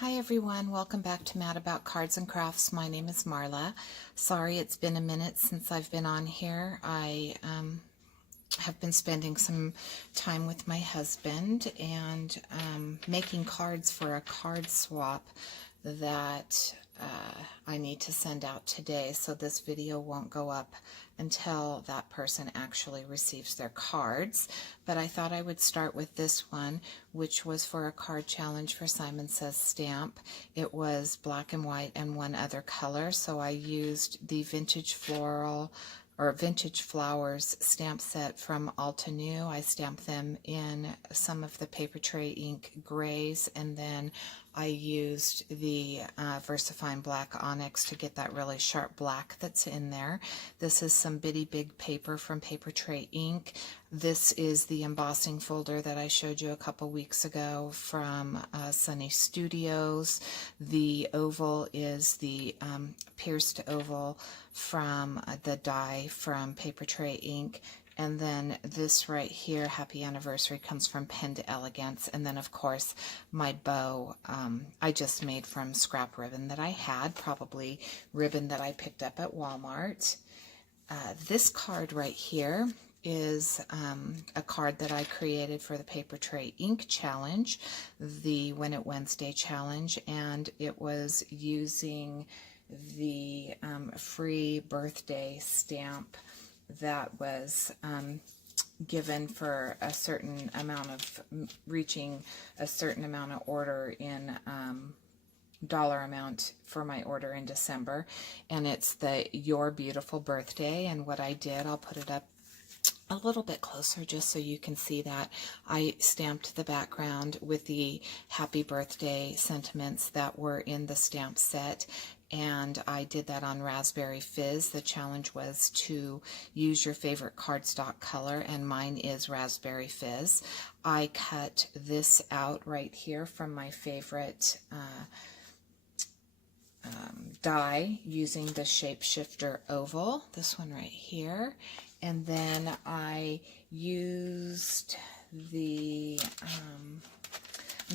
Hi everyone, welcome back to Mad About Cards and Crafts. My name is Marla. Sorry it's been a minute since I've been on here. I have been spending some time with my husband and making cards for a card swap that I need to send out today, so this video won't go up until that person actually receives their cards. But I thought I would start with this one, which was for a card challenge for Simon Says Stamp. It was black and white and one other color, so I used the Vintage Floral or Vintage Flowers stamp set from Altenew. I stamped them in some of the Papertrey ink grays, and then I used the VersaFine Black Onyx to get that really sharp black that's in there. This is some bitty big paper from Papertrey ink. This is the embossing folder that I showed you a couple weeks ago from Sunny Studios. The oval is the pierced oval from the die from Papertrey ink. And then this right here, Happy Anniversary, comes from Pen to Elegance. And then, of course, my bow I just made from scrap ribbon that I had, probably ribbon that I picked up at Walmart. This card right here is a card that I created for the Papertrey Ink Challenge, the Win It Wednesday Challenge, and it was using the free birthday stamp that was given for a certain amount of reaching a certain amount of order in dollar amount for my order in December, and it's the Your Beautiful Birthday. And what I did, I'll put it up a little bit closer just so you can see that. I stamped the background with the happy birthday sentiments that were in the stamp set, and I did that on Raspberry Fizz. The challenge was to use your favorite cardstock color, and mine is Raspberry Fizz. I cut this out right here from my favorite die using the Shapeshifter oval, this one right here. And then I used the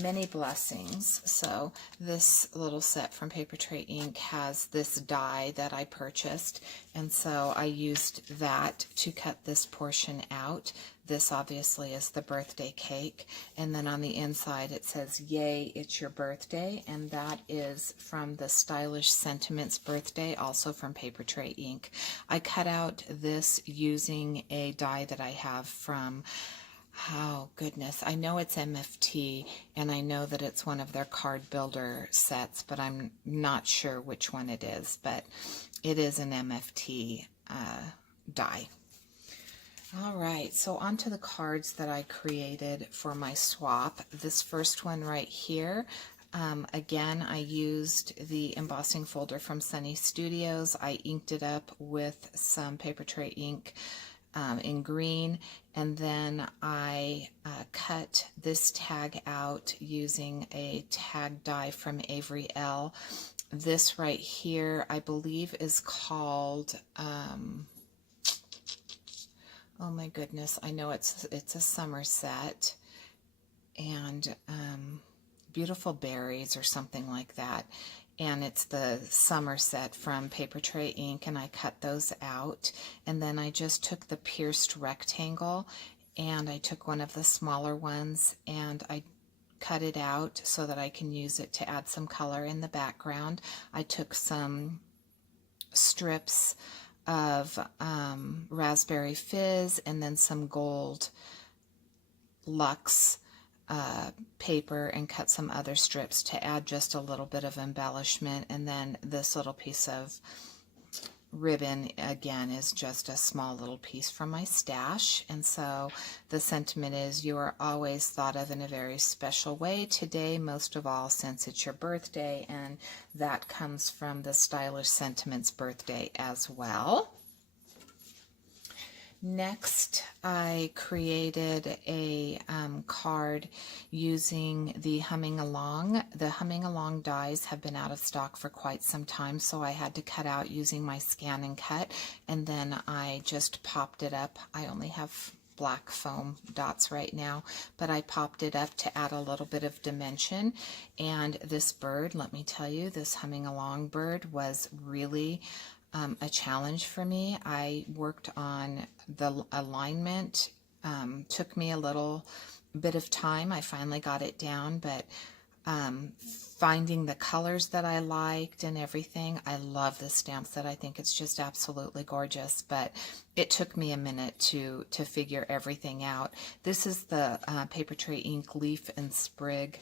Many Blessings. So this little set from Papertrey Ink has this die that I purchased, and so I used that to cut this portion out. This obviously is the birthday cake, and then on the inside it says, "Yay, it's your birthday," and that is from the Stylish Sentiments birthday, also from Papertrey Ink. I cut out this using a die that I have from, oh goodness, I know it's MFT, and I know that it's one of their card builder sets, but I'm not sure which one it is, but it is an MFT die. All right, so on to the cards that I created for my swap. This first one right here, again, I used the embossing folder from Sunny Studios. I inked it up with some Papertrey ink in green, and then I cut this tag out using a tag die from Avery L. This right here, I believe, is called oh my goodness, I know it's a summer set, and Beautiful Berries or something like that. And it's the summer set from Papertrey Ink, and I cut those out. And then I just took the pierced rectangle, and I took one of the smaller ones, and I cut it out so that I can use it to add some color in the background. I took some strips of Raspberry Fizz and then some gold Luxe paper and cut some other strips to add just a little bit of embellishment. And then this little piece of ribbon, again, is just a small little piece from my stash. And so the sentiment is, you are always thought of in a very special way today, most of all since it's your birthday, and that comes from the Stylish Sentiments birthday as well. Next, I created a card using the Humming Along. The Humming Along dies have been out of stock for quite some time, so I had to cut out using my Scan and Cut, and then I just popped it up. I only have black foam dots right now, but I popped it up to add a little bit of dimension. And this bird, let me tell you, this humming along bird was really a challenge for me. I worked on the alignment, took me a little bit of time. I finally got it down, but finding the colors that I liked and everything. I love this stamp set. I think it's just absolutely gorgeous, but it took me a minute to figure everything out. This is the Papertrey ink leaf and sprig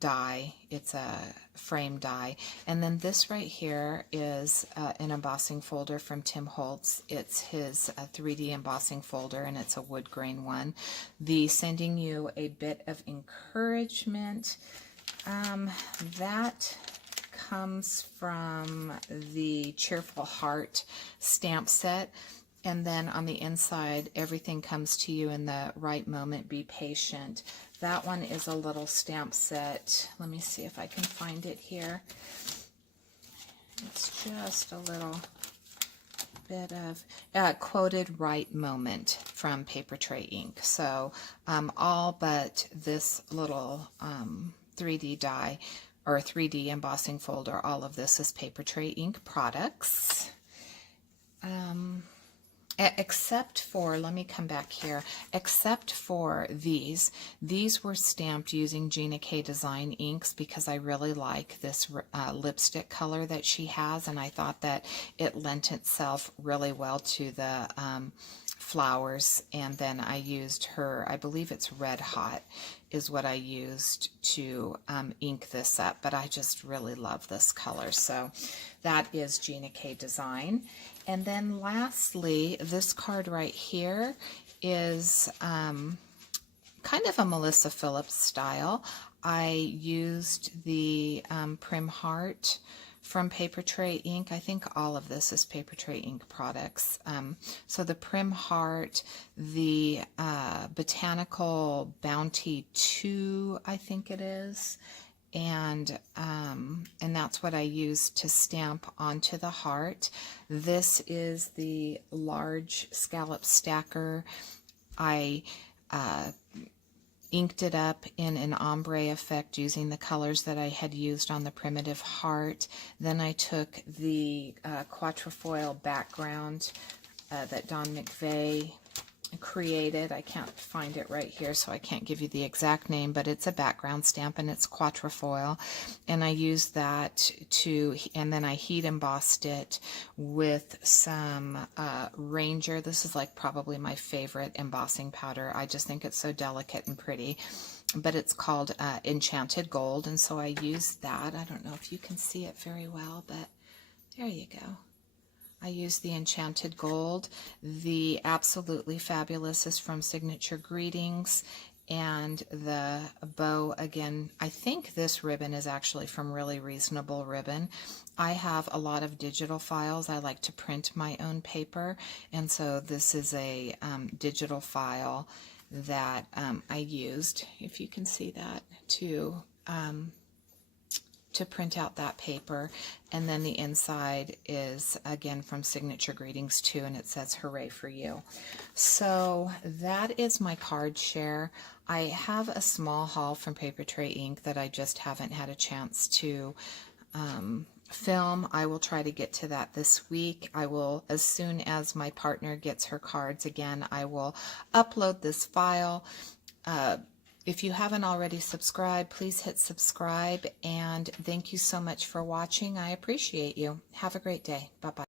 die. It's a frame die. And then this right here is an embossing folder from Tim Holtz. It's his 3D embossing folder, and it's a wood grain one. The Sending You a Bit of Encouragement, that comes from the Cheerful Heart stamp set. And then on the inside, everything comes to you in the right moment. Be patient. That one is a little stamp set. Let me see if I can find it here. It's just a little bit of quoted right moment from Papertrey ink. So all but this little 3D die or 3D embossing folder, all of this is Papertrey ink products. Except for, let me come back here, except for these were stamped using Gina K Design inks because I really like this lipstick color that she has, and I thought that it lent itself really well to the flowers. And then I used her, I believe it's Red Hot is what I used to ink this up, but I just really love this color. So that is Gina K Design. And then lastly, this card right here is kind of a Melissa Phillips style. I used the Prim Heart from Papertrey ink. I think all of this is Papertrey ink products. So the Prim Heart, the Botanical Bounty 2, I think it is, and that's what I used to stamp onto the heart. This is the large scallop stacker. I inked it up in an ombre effect using the colors that I had used on the primitive heart. Then I took the quatrefoil background that Don McVeigh created. I can't find it right here, so I can't give you the exact name, but it's a background stamp and it's quatrefoil. And I used that and then I heat embossed it with some Ranger. This is like probably my favorite embossing powder. I just think it's so delicate and pretty. But it's called Enchanted Gold, and so I used that. I don't know if you can see it very well, but there you go. I used the Enchanted Gold. The Absolutely Fabulous is from Signature Greetings, and the bow, again, I think this ribbon is actually from Really Reasonable Ribbon. I have a lot of digital files. I like to print my own paper, and so this is a digital file that I used, if you can see that, to print out that paper. And then the inside is again from Signature Greetings too, and it says hooray for you. So that is my card share. I have a small haul from Papertrey ink that I just haven't had a chance to film. I will try to get to that this week. I will, as soon as my partner gets her cards again, I will upload this file. If you haven't already subscribed, please hit subscribe, and thank you so much for watching. I appreciate you. Have a great day. Bye-bye.